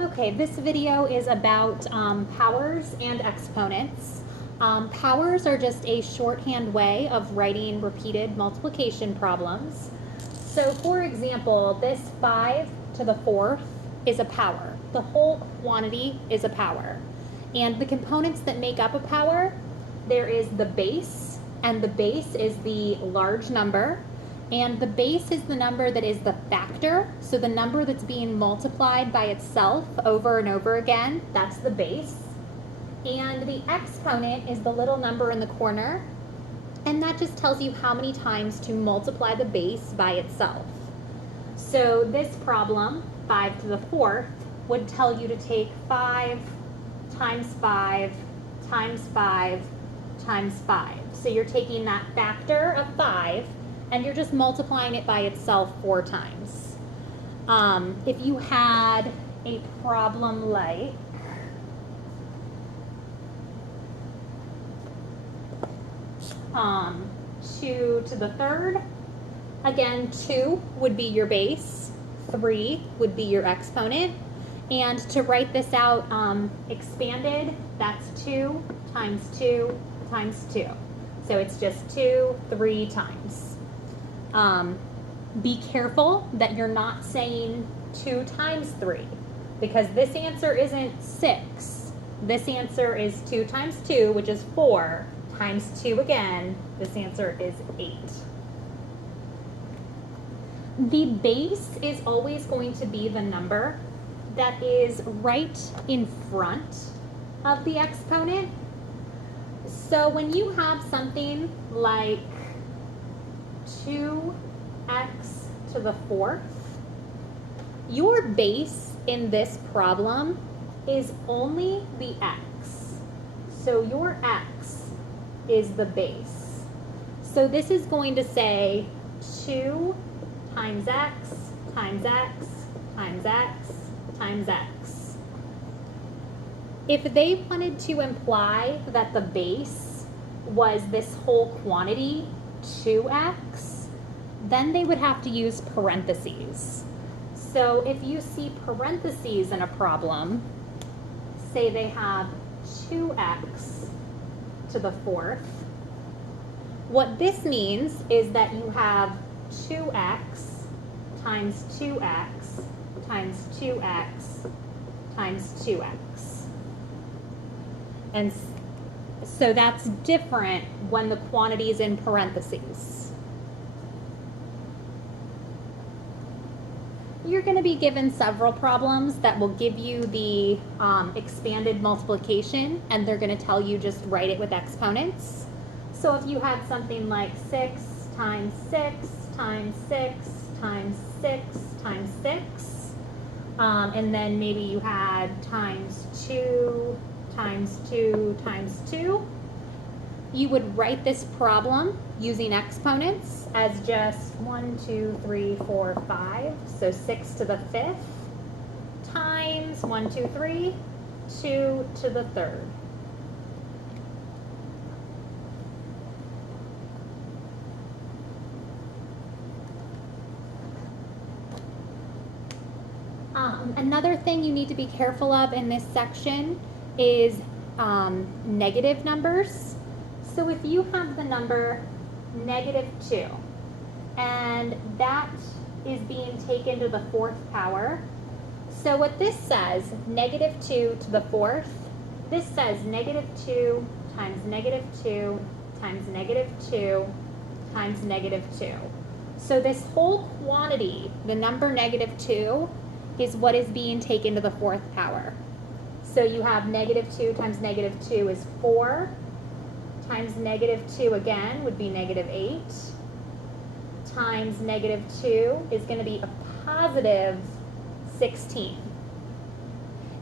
Okay, this video is about powers and exponents. Powers are just a shorthand way of writing repeated multiplication problems. So for example, this 5 to the 4th is a power. The whole quantity is a power. And the components that make up a power, there is the base, and the base is the large number. And the base is the number that is the factor, so the number that's being multiplied by itself over and over again, that's the base. And the exponent is the little number in the corner, and that just tells you how many times to multiply the base by itself. So this problem, 5 to the 4th, would tell you to take 5 times 5 times 5 times 5. So you're taking that factor of 5, and you're just multiplying it by itself 4 times. If you had a problem like um, 2 to the 3rd, again, 2 would be your base, 3 would be your exponent, and to write this out expanded, that's 2 times 2 times 2. So it's just 2, 3 times. Be careful that you're not saying 2 times 3, because this answer isn't 6. This answer is 2 times 2, which is 4, times 2 again. This answer is 8. The base is always going to be the number that is right in front of the exponent. So when you have something like 2x to the 4th, your base in this problem is only the x. So your x is the base. So this is going to say 2 times x times x times x times x. If they wanted to imply that the base was this whole quantity, 2x, then they would have to use parentheses. So if you see parentheses in a problem, say they have 2x to the 4th, what this means is that you have 2x times 2x times 2x times 2x. And so that's different when the quantity is in parentheses. You're going to be given several problems that will give you the expanded multiplication, and they're going to tell you just write it with exponents. So if you had something like 6 times 6 times 6 times 6 times 6, and then maybe you had times 2 times 2 times 2, you would write this problem using exponents as just 1, 2, 3, 4, 5, so 6 to the 5th, times 1, 2, 3, 2 to the 3rd. Another thing you need to be careful of in this section is negative numbers. So if you have the number -2, and that is being taken to the 4th power, so what this says, -2 to the 4th, this says -2 times -2 times -2 times -2. So this whole quantity, the number -2, is what is being taken to the 4th power. So you have -2 times -2 is 4, times -2 again would be -8, times -2 is going to be a positive 16.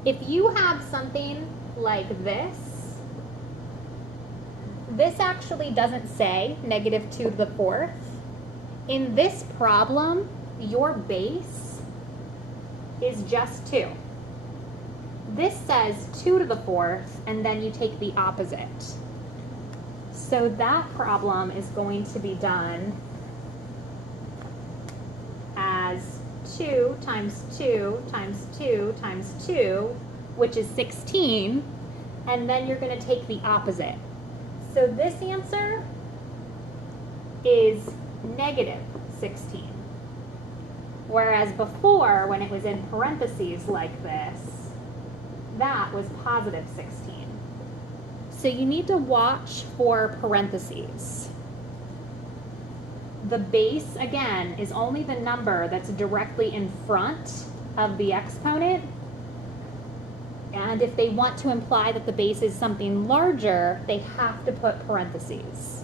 If you have something like this, this actually doesn't say -2 to the 4th. In this problem, your base is just 2. This says 2 to the 4th, and then you take the opposite. So that problem is going to be done as 2 times 2 times 2 times 2, which is 16, and then you're going to take the opposite. So this answer is negative 16. Whereas before, when it was in parentheses like this, that was positive 16. So you need to watch for parentheses. The base, again, is only the number that's directly in front of the exponent. And if they want to imply that the base is something larger, they have to put parentheses.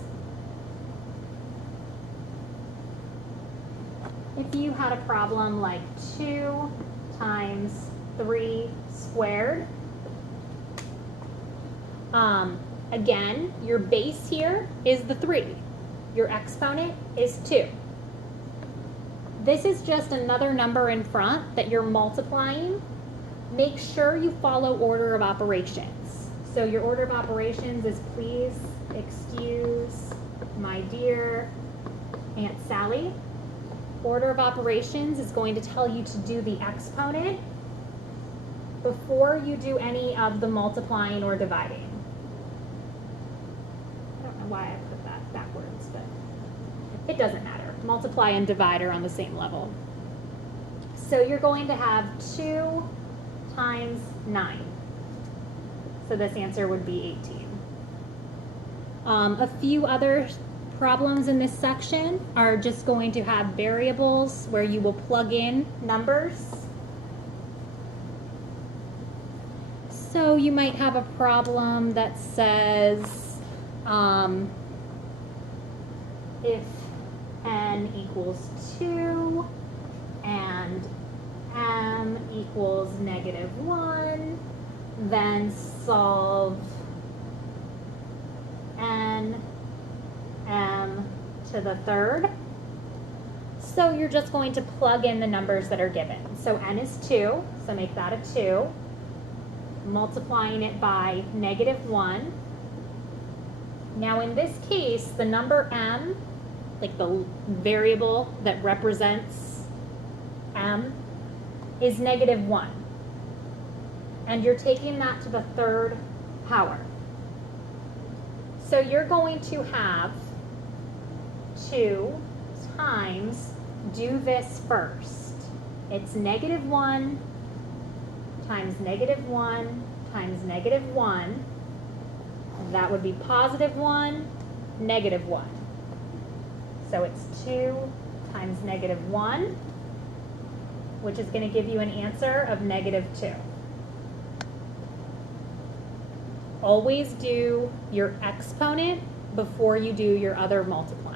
If you had a problem like 2 times 3 squared, again, your base here is the 3. Your exponent is 2. This is just another number in front that you're multiplying. Make sure you follow order of operations. So your order of operations is please excuse my dear Aunt Sally. Order of operations is going to tell you to do the exponent before you do any of the multiplying or dividing. I don't know why I put that backwards, but it doesn't matter. Multiply and divide are on the same level. So you're going to have 2 times 9. So this answer would be 18. A few other problems in this section are just going to have variables where you will plug in numbers. So you might have a problem that says if n equals 2 and m equals -1, then solve n m to the third. So you're just going to plug in the numbers that are given. So n is 2, so make that a 2. Multiplying it by -1. Now in this case, the number m, like the variable that represents m, is -1. And you're taking that to the third power. So you're going to have 2 times, do this first. It's -1 times -1 times -1. That would be +1, -1. So it's 2 times -1, which is going to give you an answer of -2. Always do your exponent before you do your other multiplying.